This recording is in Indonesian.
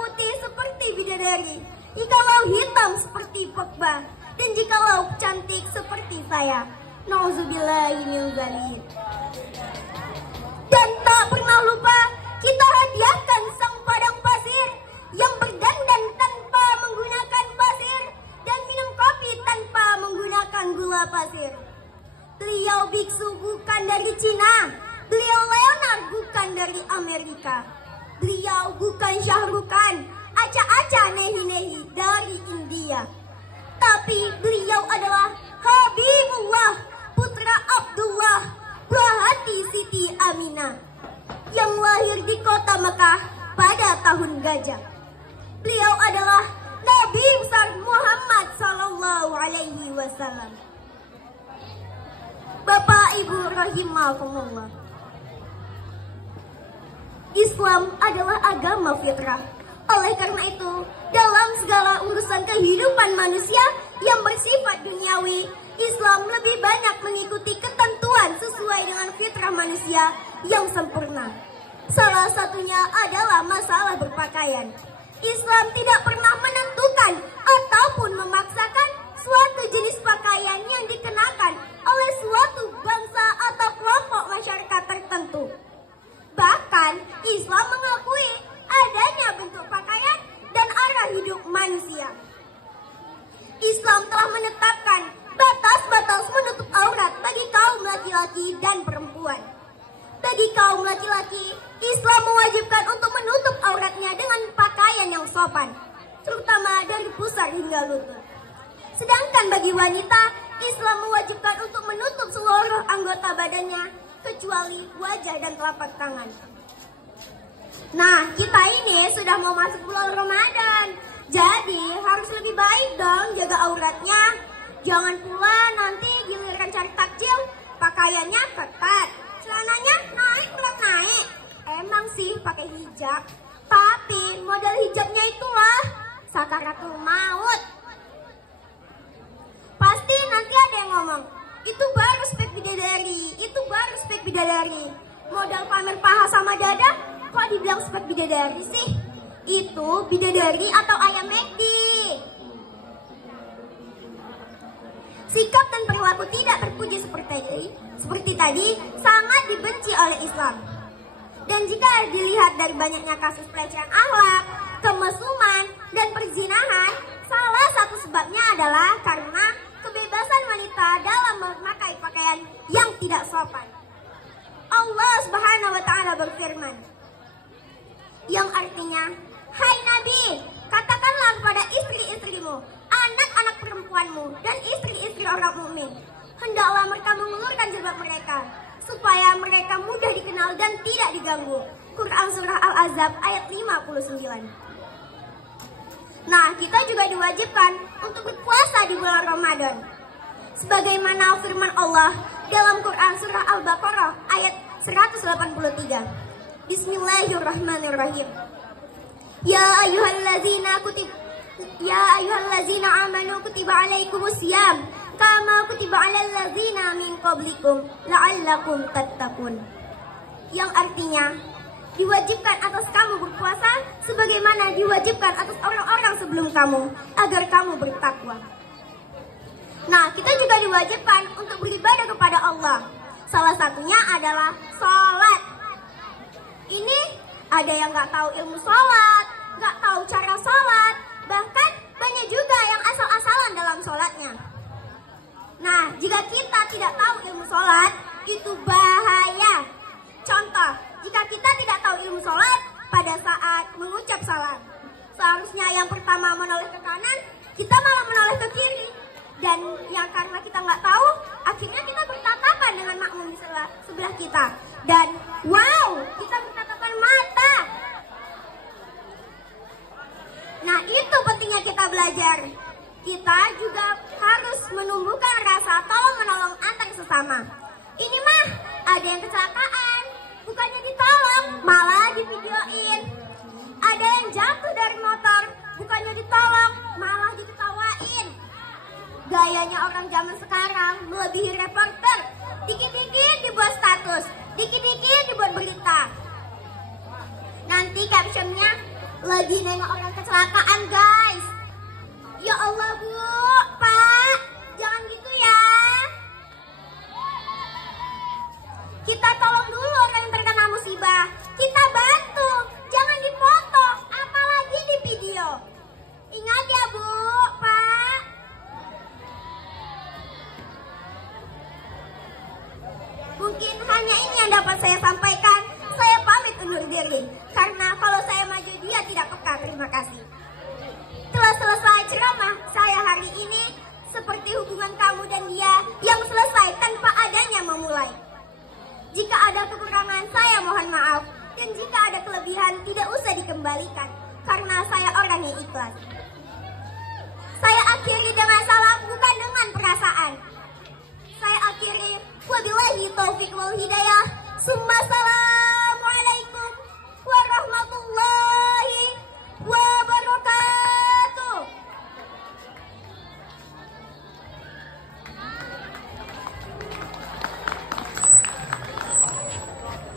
putih seperti bidadari, jikalau hitam seperti Pogba, dan jikalau cantik seperti saya. Nauzubillahi min dzalik. Dan tak pernah lupa kita hadiahkan sang padang pasir yang berdandan tanpa menggunakan pasir dan minum kopi tanpa menggunakan gula pasir. Beliau biksu bukan dari Cina, beliau Leonard bukan dari Amerika, beliau bukan Syahrukan, Aca-Aca Nehi-Nehi dari India, tapi beliau adalah Habibullah, putra Abdullah, buah hati Siti Aminah, yang lahir di kota Mekah pada tahun gajah. Beliau adalah Nabi besar Muhammad Sallallahu Alaihi Wasallam. Bapak Ibu rahimakumullah, Islam adalah agama fitrah. Oleh karena itu, dalam segala urusan kehidupan manusia yang bersifat duniawi, Islam lebih banyak mengikuti ketentuan sesuai dengan fitrah manusia yang sempurna. Salah satunya adalah masalah berpakaian. Islam tidak pernah menentukan ataupun memaksakan suatu jenis pakaian yang dikenakan oleh suatu bangsa atau kelompok masyarakat tertentu. Bahkan Islam mengakui adanya bentuk pakaian dan arah hidup manusia. Islam telah menetapkan batas-batas menutup aurat bagi kaum laki-laki dan perempuan. Bagi kaum laki-laki, Islam mewajibkan untuk menutup auratnya dengan pakaian yang sopan, terutama dari pusar hingga lutut. Sedangkan bagi wanita, Islam mewajibkan untuk menutup seluruh anggota badannya, kecuali wajah dan telapak tangan. Nah, kita ini sudah mau masuk bulan Ramadan, jadi harus lebih baik dong jaga auratnya. Jangan pula nanti giliran cari takjil, pakaiannya ketat, celananya naik belum naik. Emang sih pakai hijab, tapi model hijabnya itulah sakaratul maut. Pasti nanti ada yang ngomong, itu baru spek bidadari, itu baru spek bidadari. Modal pamer paha sama dada, kok dibilang spek bidadari sih? Itu bidadari atau ayam McD. Sikap dan perilaku tidak terpuji seperti tadi sangat dibenci oleh Islam. Dan jika dilihat dari banyaknya kasus pelecehan akhlak, kemesuman, dan perzinahan, salah satu sebabnya adalah karena kebebasan wanita dalam memakai pakaian yang tidak sopan. Allah Subhanahu wa Ta'ala berfirman, yang artinya, hai Nabi, katakanlah kepada istri-istrimu, anak-anak perempuanmu, dan istri-istri orang mukmin, hendaklah mereka mengulurkan jilbab mereka, supaya mereka mudah dikenal dan tidak diganggu. Quran Surah Al-Ahzab ayat 59. Nah, kita juga diwajibkan untuk berpuasa di bulan Ramadan. Sebagaimana firman Allah dalam Quran Surah Al-Baqarah ayat 183. Bismillahirrahmanirrahim. Ya ayyuhallazina amanu kutiba alaikumusiyam kama kutiba alal ladzina min qablikum la'allakum tattaqun. Yang artinya, diwajibkan atas kamu berpuasa sebagaimana diwajibkan atas orang-orang sebelum kamu agar kamu bertakwa. Nah, kita juga diwajibkan untuk beribadah kepada Allah. Salah satunya adalah sholat. Ini ada yang nggak tahu ilmu sholat, nggak tahu cara sholat, bahkan banyak juga yang asal-asalan dalam sholatnya. Nah, jika kita tidak tahu ilmu sholat, itu bahaya. Contoh, jika kita tidak tahu ilmu sholat pada saat mengucap salam, seharusnya yang pertama menoleh ke kanan, kita malah menoleh ke kiri. Dan yang karena kita nggak tahu, akhirnya kita bertatapan dengan makmum di sebelah kita. Dan wow, kita bertatapan mata. Nah, itu pentingnya kita belajar. Kita juga harus menumbuhkan rasa tolong-menolong antar sesama. Ini mah ada yang kecelakaan, bukannya ditolong, malah divideoin. Ada yang jatuh dari motor, bukannya ditolong, malah diketawain. Gayanya orang zaman sekarang melebihi reporter. Dikit-dikit dibuat status, dikit-dikit dibuat berita. Nanti captionnya, Lagi nengok orang kecelakaan, guys. Ya Allah, Bu, Pak, jangan gitu ya. Kita tolong dulu orang yang terkena musibah. Kita bantu, jangan dipoto, apalagi di video. Ingat ya, Bu, Pak. Mungkin hanya ini yang dapat saya sampaikan. Saya pamit undur diri, karena kalau saya maju dia tidak peka. Terima kasih. Telah selesai ceramah saya hari ini, seperti hubungan kamu dan dia yang selesai tanpa adanya memulai. Jika ada kekurangan, saya mohon maaf. Dan jika ada kelebihan, tidak usah dikembalikan, karena saya orang yang ikhlas. Saya akhiri dengan salam, bukan dengan perasaan. Saya akhiri, wabillahi taufiq wal hidayah. Summa salam.